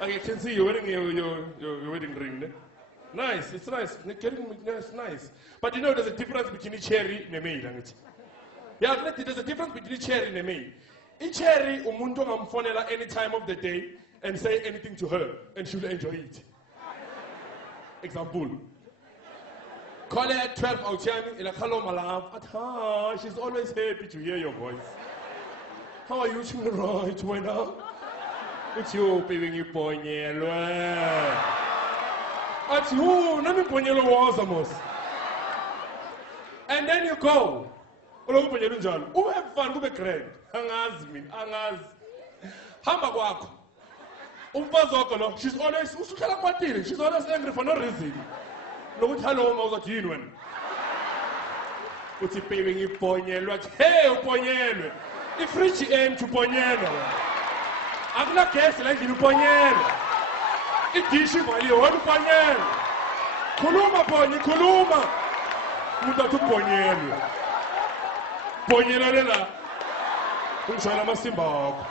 I can see you wearing your wedding ring. Ne? Nice, it's nice. It's nice. But you know there's a difference between a cherry and a maid. Yeah, there's a difference between a cherry and a maid. A cherry, umuntu ngamfonela any time of the day and say anything to her, and she'll enjoy it. Example. Call her at 12 Autiani, like, hello, my love. She's always happy to hear your voice. How are you doing right, wena? It's you, baby, ubhonyelwe. It's you, nami ubhonyelwe wazamos. And then you go. Ubhonyelwe njalo. Ube fun, ube grand. Angazi mina, angazi. Hamba kwakho. Umfazi wakho lo, she's always, usukhala kwatile, she's always angry for no reason. Nokuthi hello mawuzathi yini wena? Uthi baby ngibhonyelwe, athi hey ubhonyelwe. Ifridge empty ubhonyelwe. Akuna gas la endlini ubhonyelwe. Idish ivaliwe wena ubhonyelwe. Khuluma bhonye, khuluma. Umuntu athi ubhonyelwe. Bhonyelwe la. Ungishayela amasimba wakho.